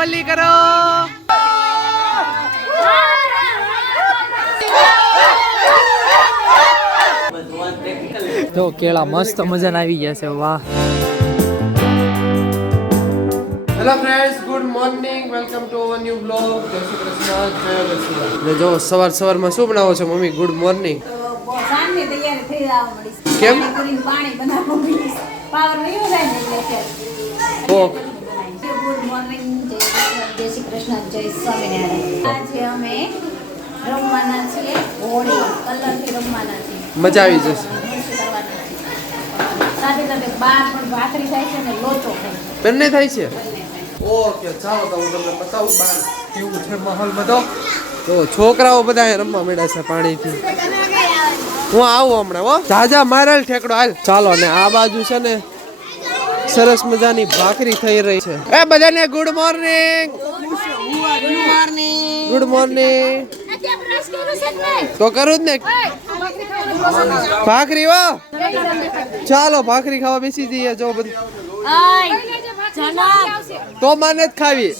હોલી કરો। તો કેળા મસ્ત મજાના આવી ગયા છે, વાહ। Hello friends, good morning, welcome to our new blog. જય શ્રી કૃષ્ણ, જય લક્ષ્મી। જો સવારમાં શું બનાવો છો મમ્મી? Good morning. સાંજની તૈયારી થઈ જવા મળી। કેમ? પાણી બનાવવા મળી, પાવર વયો જાય ને એટલે ઓકે। ગુડ મોર્નિંગ, જય શ્રી કૃષ્ણ, જય સ્વામિનારાયણ। આજે અમે રમવાના છીએ હોળી, કલરથી રમવાના છીએ, મજા આવી જશે। સાથે સાથે બાર પણ ભાખરી થાય છે ને લોચો થાય છે, બંને થાય છે। ઓકે, ચાલો તો હું તમને બતાવું બહાર કેવું છે માહોલ બધો। તો છોકરાઓ બધા રમવા મળ્યા છે પાણીથી। હું આવું હમણાં, હો જાજા મારેલ ઠેકડો હાલ। ચાલો ને આ બાજુ છે ને સરસ મજાની ભાખરી થઈ રહી છે। એ બધાને ગુડ મોર્નિંગ, ગુડ મોર્નિંગ। તો કરું જ ને ભાખરી, હો ચાલો ભાખરી ખાવા બેસી જઈએ। જો બધું તો માને જ ખાવી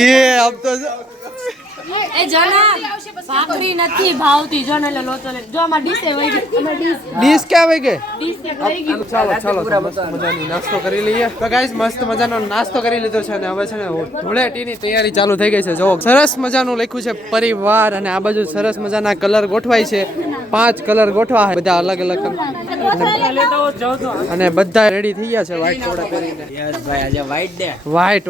એ આમ તો એ જના ભાખરી નથી ભાવતી, જો ને લોચો લે, જો આમાં ડીશ એ વઈ ગઈ, ડીશ ક્યાં વઈ ગઈ? ડીશ એ વઈ ગઈ। ચાલો ચાલો મસ્ત મજાની નાસ્તો કરી લઈએ। તો ગાઈસ મસ્ત મજાનો નાસ્તો કરી લીધો છે અને હવે છે ને ધૂળેટીની તૈયારી ચાલુ થઈ ગઈ છે। જો સરસ મજાનું લખ્યું છે પરિવાર, અને આ બાજુ સરસ મજાના કલર ગોઠવાય છે। 5 કલર ગોઠવા છે, બધા અલગ અલગ, અને બધા રેડી થઈ ગયા છે વ્હાઈટ કપડા પહેરીને। યસ ભાઈ, આજે વ્હાઈટ ડે, વ્હાઈટ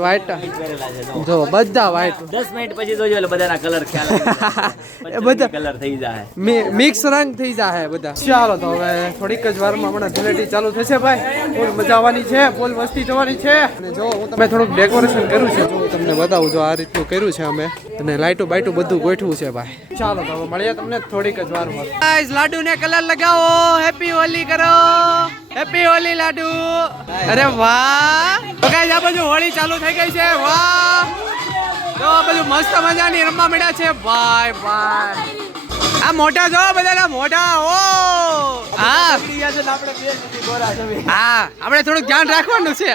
પહેરેલા છે જો બધા વ્હાઈટ। 10 મિનિટ પછી જોજો એટલે બધાના કલર ખ્યાલ આવી એ બધા કલર થઈ જાય, મિક્સ રંગ થઈ જાય બધા। ચાલો તો હવે થોડીક જ વારમાં હમણાં ધૂળેટી ચાલુ થશે ભાઈ। ફૂલ મજા આવવાની છે, ફૂલ મસ્તી થવાની છે। અને જો હું તમે થોડુંક ડેકોરેશન કર્યું છે, જો તમને બતાવું, જો આ રીતનું કર્યું છે અમે, અને લાઈટો બાઈટો બધું ગોઠવું છે ભાઈ। ચાલો તો હવે મળીએ તમને થોડીક જ વારમાં। ગાઈસ લાડુ ને કલર લગાવો, હેપી હોલી કરો, હેપી હોલી લાડુ। અરે વાહ, તો ગાઈસ આ બાજુ હોળી ચાલુ થઈ ગઈ છે, વાહ। તો બધું મસ્ત મજાની રમવા મળ્યા છે ભાઈ ભાઈ। આ મોઢા જો બધાના મોઢા, ઓ હા હા, આપણે થોડુંક ધ્યાન રાખવાનું છે।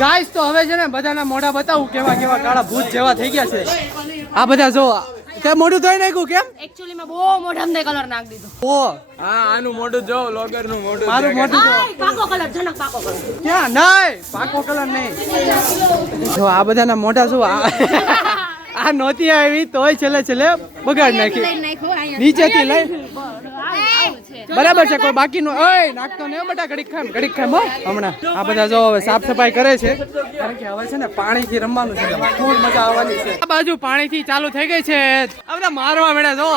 ગાઈસ તો હવે છે ને બધાના મોઢા બતાવું કેવા કેવા કાળા ભૂત જેવા થઈ ગયા છે। આ બધા જો તે મોઢું ધોઈ નાખ્યું કેમ? એક્ચ્યુઅલી માં બહુ મોઢામાં કલર નાખી દીધો। ઓ હા, આનું મોઢું જો, લોગર નું મોઢું, મારું મોઢું જો પાકો કલર, જનક પાકો કલર, ક્યાં? નહીં, પાકો કલર નહીં। જો આ બધાના મોઢા જો આ નહોતી આવી તોય છેલ્લે છેલ્લે બગાડ નાખી, નીચેથી લઈ બરાબર છે। કોઈ બાકીનું ઓય નાખતો ને બેટા, ઘડીક ખામ હો હમણાં। આ બધા જો હવે સાફ સફાઈ કરે છે, કારણ કે હવે છે ને પાણીથી રમવાનું છે, ફૂલ મજા આવવાની છે। આ બાજુ પાણીથી ચાલુ થઈ ગઈ છે, આ બધા મારવા મળ્યા જો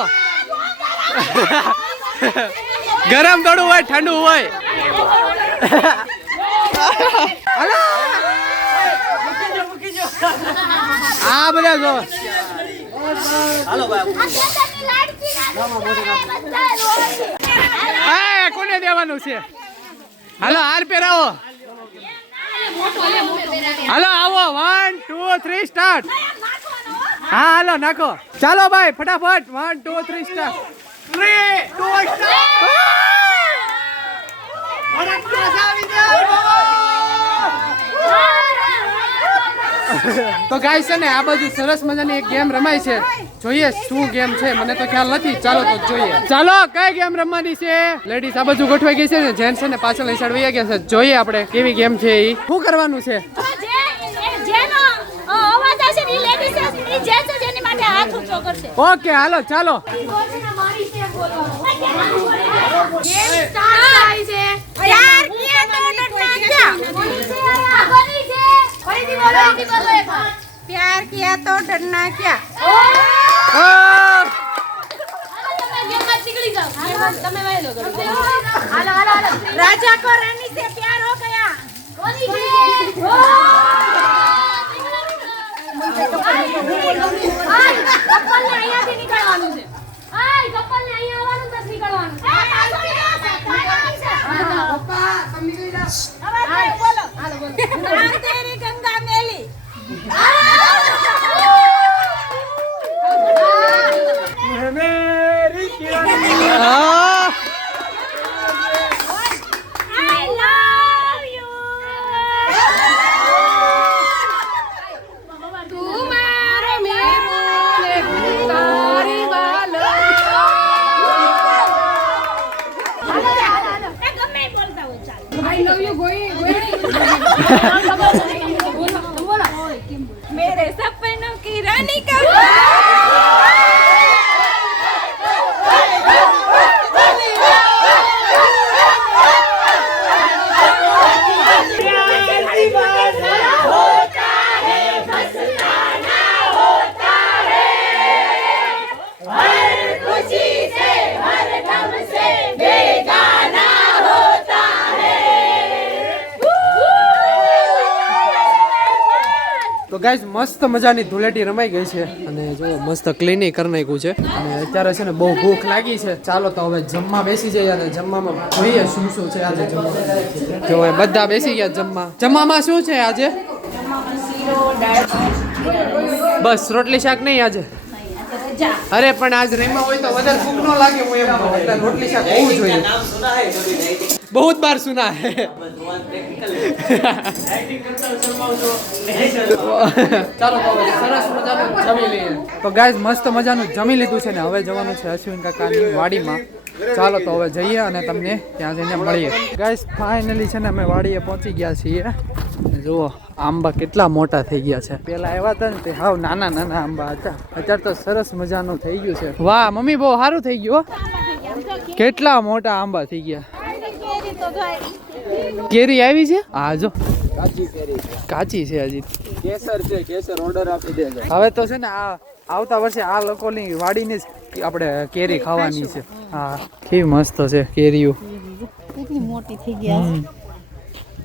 ગરમ થોડું હોય ઠંડુ હોય। આ બધા જો હાલો ભાઈ, કોને દેવાનું છે? હાલો હાર પહેરાવો, હાલો આવો, 1 2 3 સ્ટાર્ટ। હા હાલો નાખો, ચાલો ભાઈ ફટાફટ, 1 2 3 સ્ટાર્ટ, 3 2 તો ગાઈસ છે ને આ બાજુ સરસ મજાની એક ગેમ રમાય છે, જોઈએ શું ગેમ છે, મને તો ખ્યાલ નથી। ચાલો તો જોઈએ, ચાલો કઈ ગેમ રમવાની છે? લેડીઝ આ બાજુ ગોઠવાઈ ગઈ છે ને, જેન્ટ્સ છે ને પાછળ ની સાઈડ વહી ગયા છે। જોઈએ આપણે કેવી ગેમ છે, એ શું કરવાનું છે? ઓકે હાલો ચાલો, प्यार किया तो डरना क्या। राजा को रानी से प्यार हो गया। मेरे सपनों की रानी का તો ગાઈઝ મસ્ત મજાની ધૂળેટી રમાઈ ગઈ છે અને જો મસ્ત ક્લીનિંગ કરી નાખ્યું છે અને અત્યારે છે ને બહુ ભૂખ લાગી છે. ચાલો તો હવે જમવા બેસી જઈએ અને જમવામાં જોઈએ શું શું છે આજે જમવામાં. જો હવે બધા બેસી ગયા જમવા. જમવામાં શું છે આજે? બસ રોટલી શાક નહીં આજે? અરે પણ આજ રેમાં હોય તો વધારે ભૂખ ન લાગે. હું એમ કહું એટલે રોટલી શાક હોવું જોઈએ. बहुत बार सुना है. ચાલો તો હવે સરસ મજાનું જમી લઈએ. તો ગાઈઝ મસ્ત મજાનું જમી લીધું છે ને હવે જવાનું છે અશ્વિન કાકાની વાડીમાં. ચાલો તો હવે જઈએ અને તમને ત્યાં જઈને મળીએ. ગાઈઝ ફાઇનલી છે ને અમે વાડીએ પહોંચી ગયા છીએ. જુઓ આંબા કેટલા મોટા થઈ ગયા છે. પેલા આવ્યા હતા ને તે હાવ નાના નાના આંબા હતા. અત્યારે તો સરસ મજાનું થઈ ગયું છે. વાહ મમ્મી બહુ સારું થઈ ગયું. કેટલા મોટા આંબા થઈ ગયા. કેરી આવી છે? હા જો કાચી છે હજી. કેસર છે, કેસર ઓર્ડર આપી દેજો. હવે તો છે ને આ આવતા વર્ષે આ લોકોની વાડીની જ આપણે કેરી ખાવાની છે. હા કેવી મસ્ત છે કેરીઓ. કેટલી મોટી થઈ ગયા.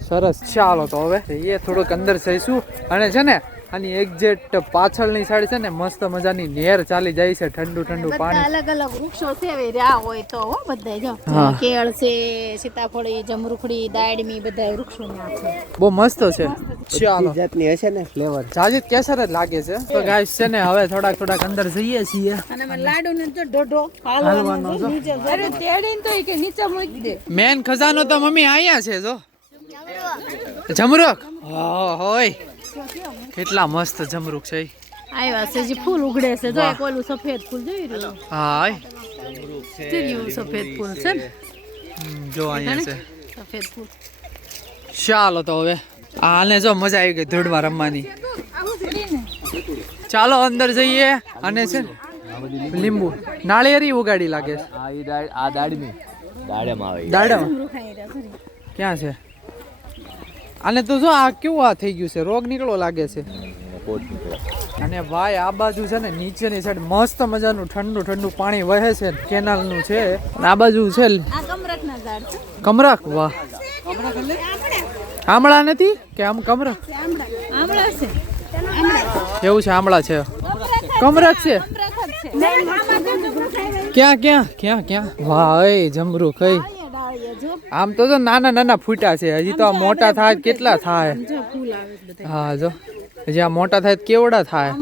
સરસ. ચાલો તો હવે એ થોડુંક અંદર જઈશું અને છે ને આની એક્ઝેક્ટ પાછળની સાઈડ છે ને મસ્ત મજાની નહેર ચાલી જાય છે. ઠંડુ ઠંડુ પાણી. અલગ અલગ વૃક્ષો છે રહ્યા હોય તો હો બધા જો કેળ છે, સીતાફળી, જમરૂખડી, દાડમી બધા વૃક્ષો ના છે. બહુ મસ્ત છે. ચાલો જાતની હશે ને ફ્લેવર. જાજી કેસર જ લાગે છે. તો ગાઈસ છે ને હવે થોડાક અંદર જઈએ છીએ અને મે લાડુ ને જો ઢોઢો હાલવાનો છે. નીચે અરે તેડીને તો કે નીચે મૂકી દે. મેન ખજાનો તો મમ્મી આયા છે જો. જમરૂખ. હોય કેટલા મસ્ત જમરૂખ છે. આવ્યા છે જે ફૂલ ઉગડે છે જો એક ઓલું સફેદ ફૂલ જોઈ રહ્યો. હાય તેર્યું સફેદ ફૂલ છે ને જો અહીંયા છે સફેદ ફૂલ. ચાલો તો હવે આને જો મજા આવી ગઈ ધૂળમાં રમવાની. ચાલો અંદર જઈએ અને છે લીંબુ નાળિયેરી ઉગાડી લાગે છે. આ દાડમી દાડેમાં આવે. દાડમ ક્યાં છે? આને તો જો આ કેવું આ થઈ ગયું છે. રોગ નીકળો લાગે છે. અને ભાઈ આ બાજુ છે ને નીચેની સાઈડ મસ્ત મજાનું ઠંડુ ઠંડુ પાણી વહે છે. કેનાલનું છે. આ બાજુ છે આ કમરકના ઝાડ છે. કમરક. વાહ આમળા નથી કે આમ કમરક? આમળા છે. એવું છે આમળા છે. કમરક છે. ક્યાં ક્યાં ક્યાં ક્યાં? વાહ એ જમરૂ કઈ. આમ તો નાના નાના ફૂટા છે. હજી તો આ મોટા થાય કેટલા થાય. હા જો હજી આ મોટા થાય કેવડા થાય.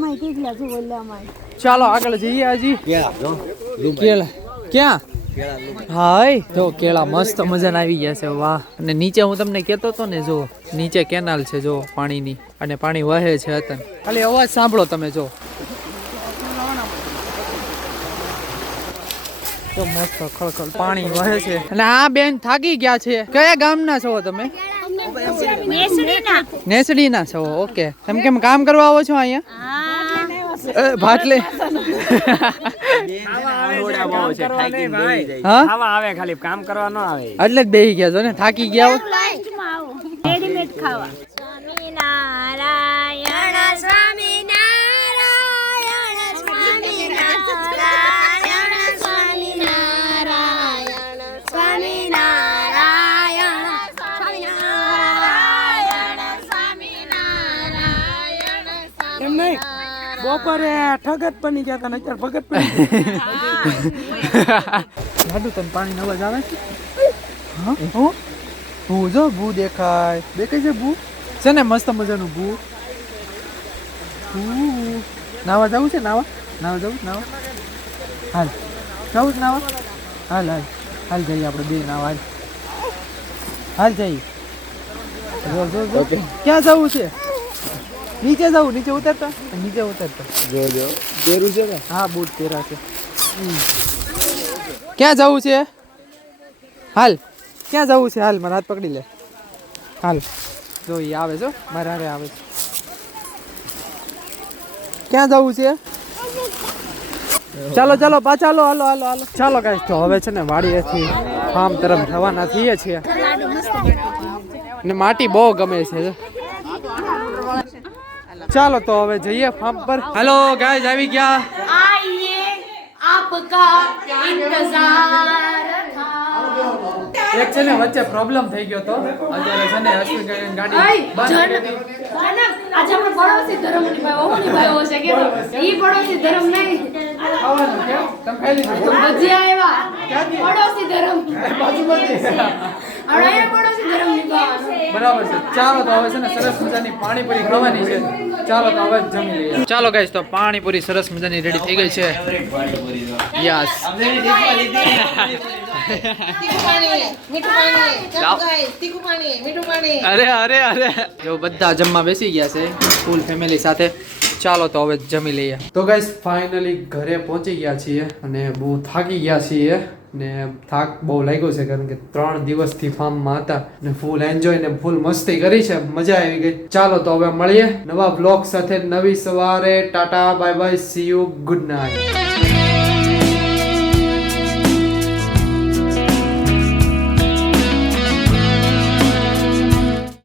ચાલો આગળ જઈએ. હજી કેળા ક્યાં? હાય જો કેળા મસ્ત મજાના આવી ગયા છે. વાહ. અને નીચે હું તમને કહેતો હતો ને જો નીચે કેનાલ છે જો પાણીની અને પાણી વહે છે. હતા ખાલી અવાજ સાંભળો તમે જો. તો મસ્ત ખળખળ પાણી વહે છે. અને આ બેન થાકી ગયા છે. કયા ગામના છો તમે? નેસડીના છો. ઓકે. તમે કેમ કામ કરવા આવો છો અહીંયા? ભાટલે આવે ખાલી કામ કરવા ન આવે. એટલે જ બેહી ગયા છો ને થાકી ગયા. રેડીમેડ ખાવા. સ્વામિનારાયણ સ્વામિનારાયણ સ્વામિનારાયણ સ્વામિનારાયણ સ્વામિનારાયણ સ્વામિનારાયણ. એમ નહીં બપોરે ઠગત બની ગયા હતા ને અત્યારે ભગત બની લાડુ તને પાણી અવાજ આવે છે? હા ભૂ જો ભૂ દેખાય. દેખાય છે ભૂ છે ને મસ્ત મજાનું ભૂ. નાવા જવું છે? નાવા જવું હાલ જવું જ નાવા. હાલ હાલ હાલ જઈએ આપણે બે નાવા. હાલ જઈએ. જો ક્યાં જવું છે? નીચે જવું. નીચે ઉતરતા જો પેરું છે ને. હા બૂટ પહેરા છે. ક્યાં જવું છે? હાલ ક્યાં જવું છે? હાલ મારા હાથ પકડી લે. હાલ જો એ આવે છો મારે હારે આવે છે. ક્યાં જવું છે? ચાલો ચાલો પાછા હાલો હાલો હાલો હાલો. ચાલો ગાઈસ તો હવે છે ને વાડીએથી ફાર્મ તરફ જવાના થઈએ છીએ ને માટી બહુ ગમે છે. ચાલો તો હવે જઈએ ફાર્મ પર. હેલો ગાઈસ આવી ગયા. आइए आपका इंतजार था. એક છે ને વચ્ચે પ્રોબ્લેમ થઈ ગયો તો અત્યારે છે ને અશ્વિન ગાડી બંધ કરી દીધી. આજે આપણે પડોશી ધર્મ નિભાવ્યો હું નિભાવ્યો છે કે ઈ પડોશી ધર્મ નહીં ખાવાનું કેમ? તમે ખાઈ લીધું? ભજીયા આવ્યા પડોશી ધર્મ બાજુમાંથી. આપણે પડોશી ધર્મ નિભાવવાનો. બરાબર છે. ચાલો તો હવે છે ને સરસ મજાની પાણીપુરી ખાવાની છે. ચાલો તો હવે જમી લઈએ. ચાલો ગાઈસ તો પાણીપુરી સરસ મજાની રેડી થઈ ગઈ છે. યસ. અરે અરે અરે જો બધા જમવા બેસી ગયા છે ફૂલ ફેમિલી સાથે. ચાલો તો હવે જમી લઈએ. તો ગાઈસ ફાઇનલી ઘરે પહોંચી ગયા છીએ અને બહુ થાકી ગયા છીએ ને થાક બહુ લાગ્યો છે કારણ કે 3 દિવસથી ફાર્મમાં હતા ને ફૂલ એન્જોય ને ફૂલ મસ્તી કરી છે. મજા આવી ગઈ. ચાલો તો હવે મળીએ નવા બ્લોગ સાથે નવી સવારે. Tata bye bye see you good night.